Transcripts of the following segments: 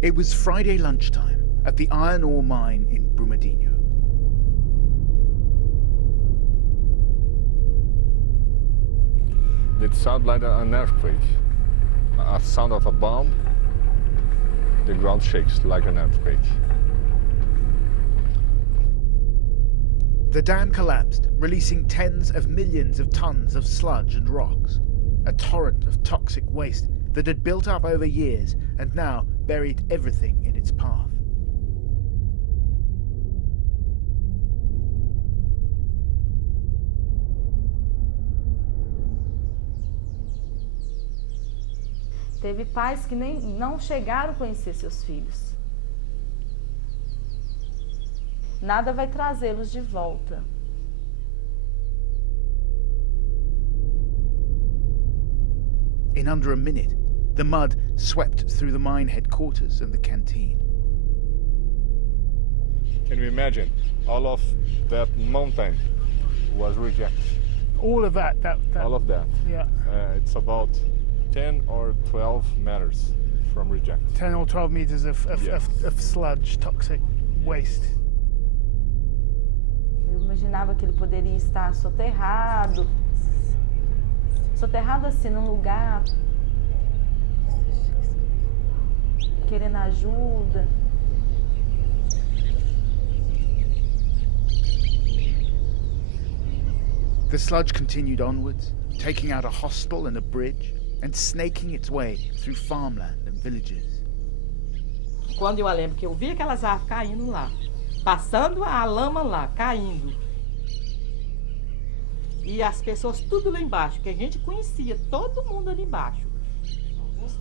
It was Friday lunchtime at the iron ore mine in Brumadinho. It sounded like an earthquake, a sound of a bomb. The ground shakes like an earthquake. The dam collapsed, releasing tens of millions of tons of sludge and rocks, a torrent of toxic waste that had built up over years and now buried everything in its path. Teve pais que não chegaram a conhecer seus filhos. Nada vai trazê-los de volta. In under a minute, the mud swept through the mine headquarters and the canteen. Can you imagine? All of that mountain was rejected. All of that? All of that. Yeah. It's about 10 or 12 meters from reject. 10 or 12 meters of sludge, toxic waste. Eu imaginava que ele poderia estar soterrado assim num lugar, querendo ajuda. The sludge continued onwards, taking out a hostel and a bridge, and snaking its way through farmland and villages. Quando eu lembro que eu vi aquelas árvores caindo lá, passando a lama lá, caindo. E as pessoas tudo lá embaixo, que a gente conhecia, todo mundo ali embaixo.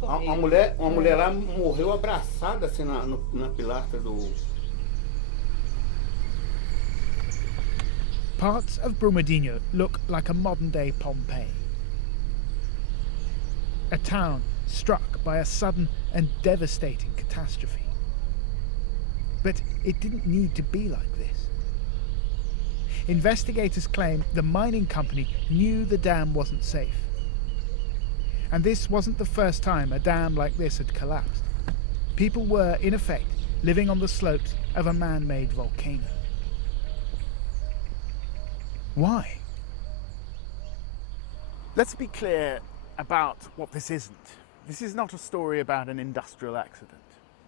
Uma mulher lá morreu abraçada assim na pilastra do... Parts of Brumadinho look like a modern-day Pompeii. A town struck by a sudden and devastating catastrophe. But it didn't need to be like this. Investigators claim the mining company knew the dam wasn't safe. And this wasn't the first time a dam like this had collapsed. People were, in effect, living on the slopes of a man-made volcano. Why? Let's be clear about what this isn't. This is not a story about an industrial accident.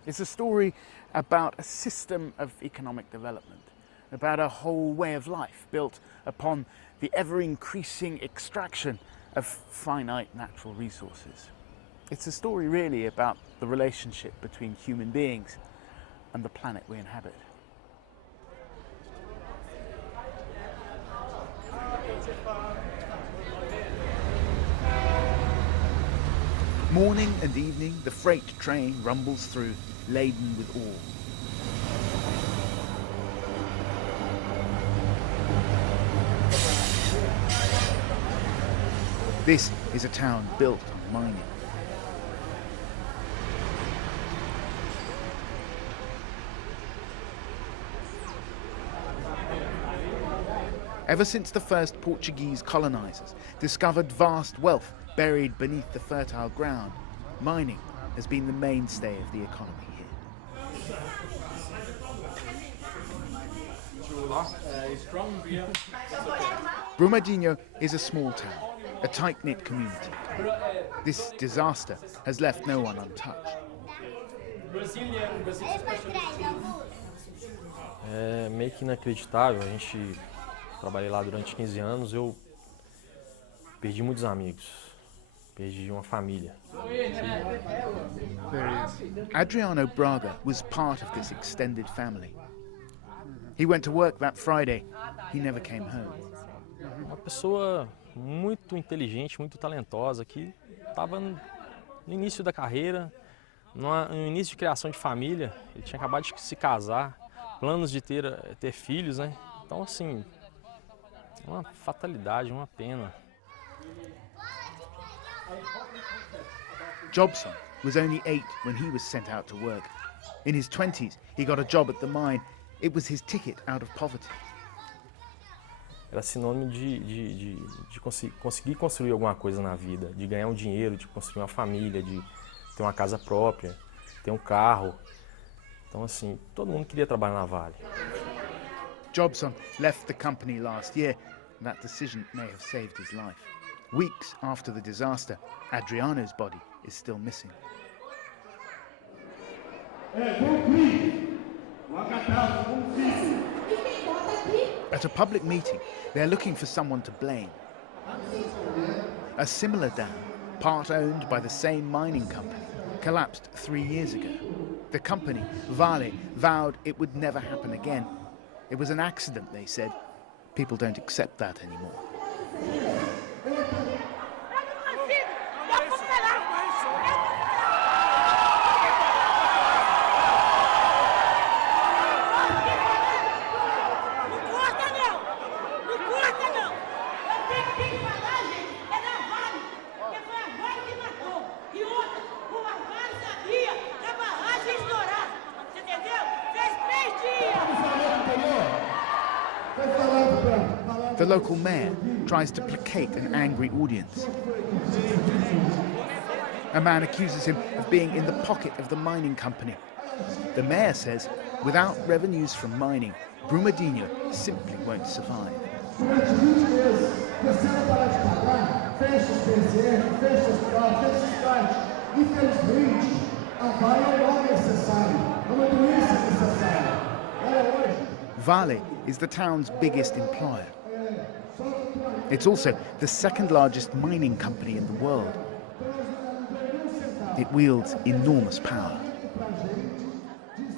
It's a story about a system of economic development, about a whole way of life built upon the ever-increasing extraction of finite natural resources. It's a story really about the relationship between human beings and the planet we inhabit. Morning and evening, the freight train rumbles through, laden with ore. This is a town built on mining. Ever since the first Portuguese colonizers discovered vast wealth buried beneath the fertile ground, mining has been the mainstay of the economy here. Brumadinho is a small town, a tight-knit community. This disaster has left no one untouched. É meio que inacreditável. Trabalhei lá durante 15 anos, eu perdi muitos amigos, perdi uma família. Adriano Braga was part of this extended family. He went to work that Friday. He never came home. Uma pessoa muito inteligente, muito talentosa, que estava no início da carreira, no início de criação de família. Ele tinha acabado de se casar, planos de ter filhos, né? Então, assim, uma fatalidade, uma pena. Jobson was only 8 when he was sent out to work. In his 20s, he got a job at the mine. It was his ticket out of poverty. Era sinônimo de conseguir construir alguma coisa na vida, de ganhar um dinheiro, de construir uma família, de ter uma casa própria. tem um carro. Então, assim, todo mundo queria trabalhar na Vale. Jobson left the company last year, and that decision may have saved his life. Weeks after the disaster, Adriano's body is still missing. At a public meeting, they're looking for someone to blame. A similar dam, part owned by the same mining company, collapsed 3 years ago. The company, Vale, vowed it would never happen again. It was an accident, they said. People don't accept that anymore. The local mayor tries to placate an angry audience. A man accuses him of being in the pocket of the mining company. The mayor says, without revenues from mining, Brumadinho simply won't survive. Vale is the town's biggest employer. It's also the second largest mining company in the world. It wields enormous power.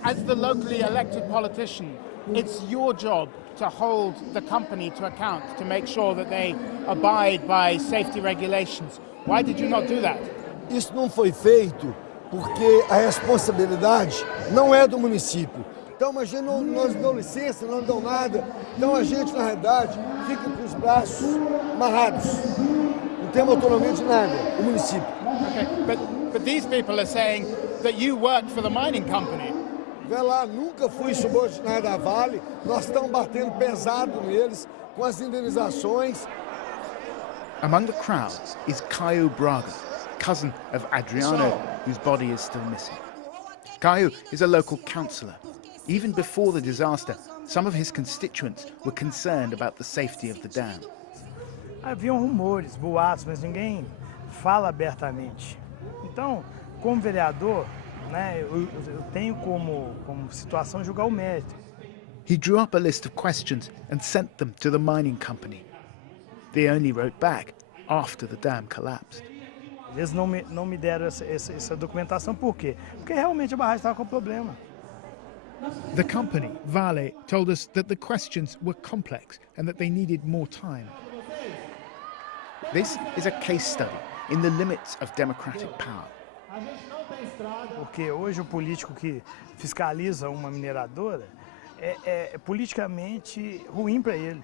As the locally elected politician, it's your job to hold the company to account, to make sure that they abide by safety regulations. Why did you not do that? Isso não foi feito porque a responsabilidade não é do município. Então a gente não nos dão licença, não dão nada. Então a gente, na realidade, fica com os braços amarrados. Não temos autonomia de nada, o município. Okay, but these people are saying that you work for the mining company. Vê lá, nunca fui subordinado à Vale. Nós estamos batendo pesado neles com as indenizações. Among the crowd is Caio Braga, cousin of Adriano, whose body is still missing. Caio is a local councillor. Even before the disaster, some of his constituents were concerned about the safety of the dam. Haviam rumores, boatos, mas ninguém fala abertamente. Então, como vereador, né, eu tenho como situação julgar o mérito. He drew up a list of questions and sent them to the mining company. They only wrote back after the dam collapsed. Eles não me deram essa documentação, por quê? Porque realmente a barragem estava com problema. The company, Vale, told us that the questions were complex and that they needed more time. This is a case study in the limits of democratic power. Porque hoje o político que fiscaliza uma mineradora é politicamente ruim para ele.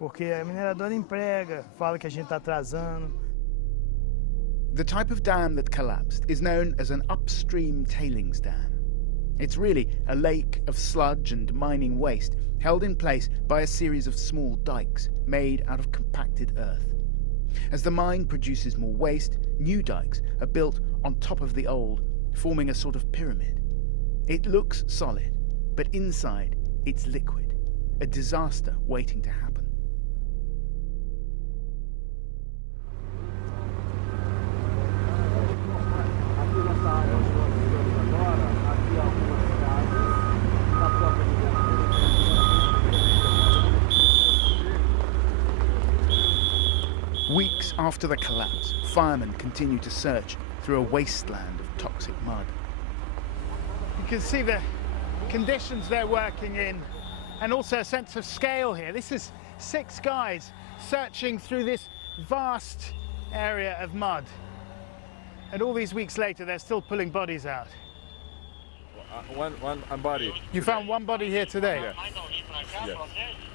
Porque a mineradora emprega, fala que a gente está atrasando. The type of dam that collapsed is known as an upstream tailings dam. It's really a lake of sludge and mining waste held in place by a series of small dikes made out of compacted earth. As the mine produces more waste, new dikes are built on top of the old, forming a sort of pyramid. It looks solid, but inside it's liquid, a disaster waiting to happen. Weeks after the collapse, firemen continue to search through a wasteland of toxic mud. You can see the conditions they're working in and also a sense of scale here. This is 6 guys searching through this vast area of mud. And all these weeks later, they're still pulling bodies out. One body. You found one body here today? Yes. Yes.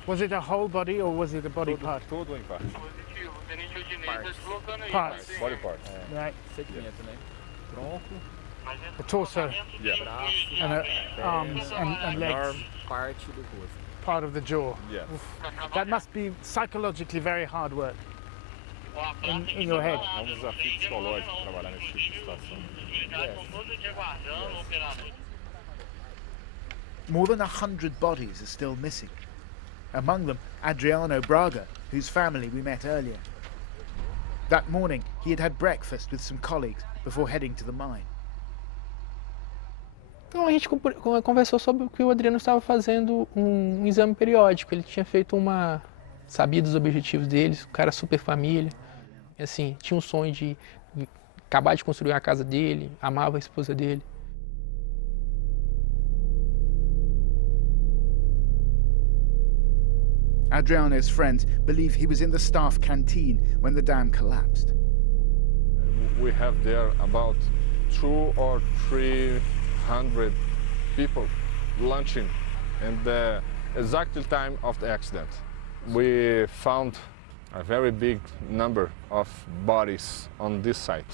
Was it a whole body or was it a body part? Todo em parte. Parts. Body part. Right. Segmento, né? Tronco, The torso Yeah. and arms and legs. arm, parte do rosto. Part of the jaw. Yes. That must be psychologically very hard work. in your head. É desafio psicológico trabalhar nesse tipo de situação. More than 100 bodies are still missing. Among them, Adriano Braga, whose family we met earlier. That morning, he had breakfast with some colleagues before heading to the mine. Então a gente conversou sobre o que o Adriano estava fazendo um exame periódico. Ele tinha feito sabia dos objetivos dele, um cara super família. Assim, tinha um sonho de acabar de construir a casa dele, amava a esposa dele. Adriano's friends believe he was in the staff canteen when the dam collapsed. We have there about 200 or 300 people lunching in the exact time of the accident. We found a very big number of bodies on this site.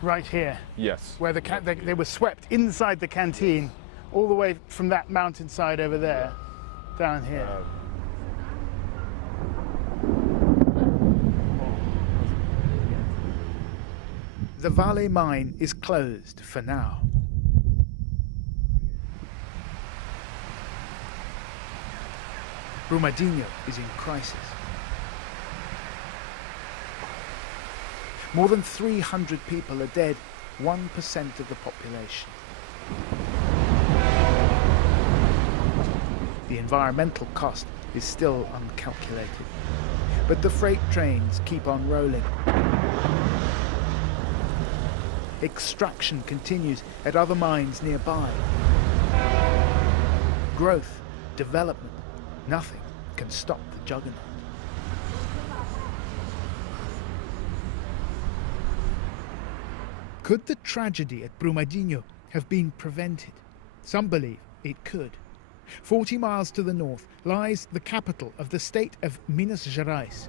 Right here. Yes. Where they were swept inside the canteen, all the way from that mountainside over there, down here. The Vale mine is closed for now. Brumadinho is in crisis. More than 300 people are dead, 1% of the population. The environmental cost is still uncalculated, but the freight trains keep on rolling. Extraction continues at other mines nearby. Growth, development, nothing can stop the juggernaut. Could the tragedy at Brumadinho have been prevented? Some believe it could. 40 miles to the north lies the capital of the state of Minas Gerais.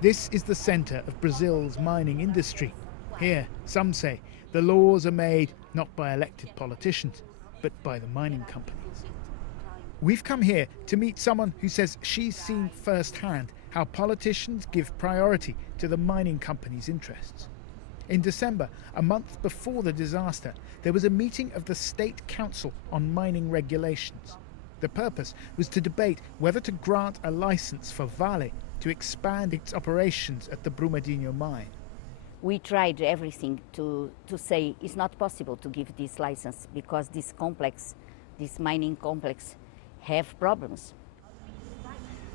This is the centre of Brazil's mining industry. Here, some say, the laws are made not by elected politicians, but by the mining companies. We've come here to meet someone who says she's seen firsthand how politicians give priority to the mining companies' interests. In December, a month before the disaster, there was a meeting of the State Council on Mining Regulations. The purpose was to debate whether to grant a license for Vale to expand its operations at the Brumadinho mine. We tried everything to say it's not possible to give this license because this mining complex, have problems.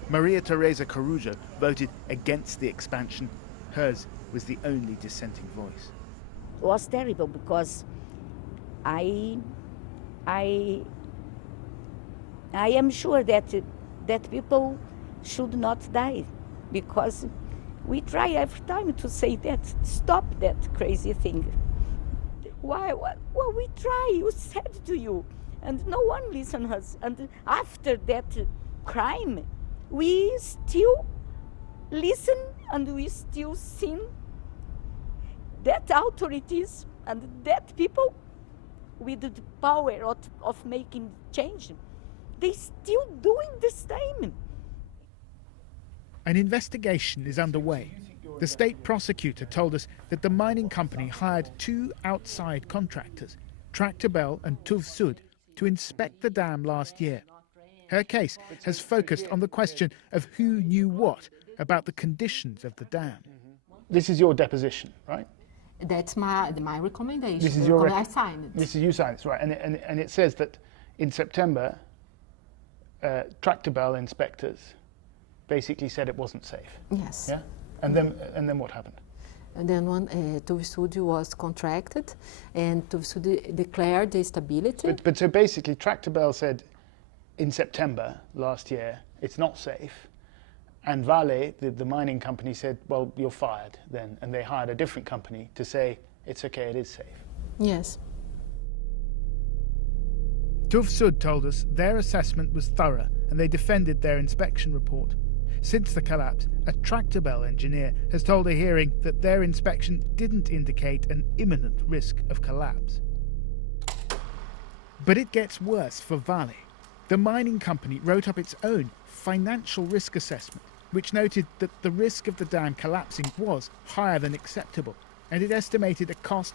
Maria Teresa Coruja voted against the expansion. Hers was the only dissenting voice. It was terrible because I am sure that people should not die, because we try every time to say that, stop that crazy thing. Why? Well, we try, we said to you, and no one listens us. And after that crime, we still listen and we still see that authorities and that people with the power of making change, they still doing the same. An investigation is underway. The state prosecutor told us that the mining company hired 2 outside contractors, Tractebel and Tuv Sud, to inspect the dam last year. Her case has focused on the question of who knew what about the conditions of the dam. This is your deposition, right? That's my recommendation. This is your I signed it. This is you signed it, right? And it says that in September, Tractebel inspectors basically said it wasn't safe. Yes. Yeah. And then what happened? And then when Tuv Sud was contracted, and Tuv Sud declared the stability. But so basically, Tractebel said in September last year it's not safe, and Vale, the mining company, said, well, you're fired then, and they hired a different company to say it's okay, it is safe. Yes. Tuv Sud told us their assessment was thorough and they defended their inspection report. Since the collapse, a Tractebel engineer has told a hearing that their inspection didn't indicate an imminent risk of collapse. But it gets worse for Vale. The mining company wrote up its own financial risk assessment, which noted that the risk of the dam collapsing was higher than acceptable, and it estimated a cost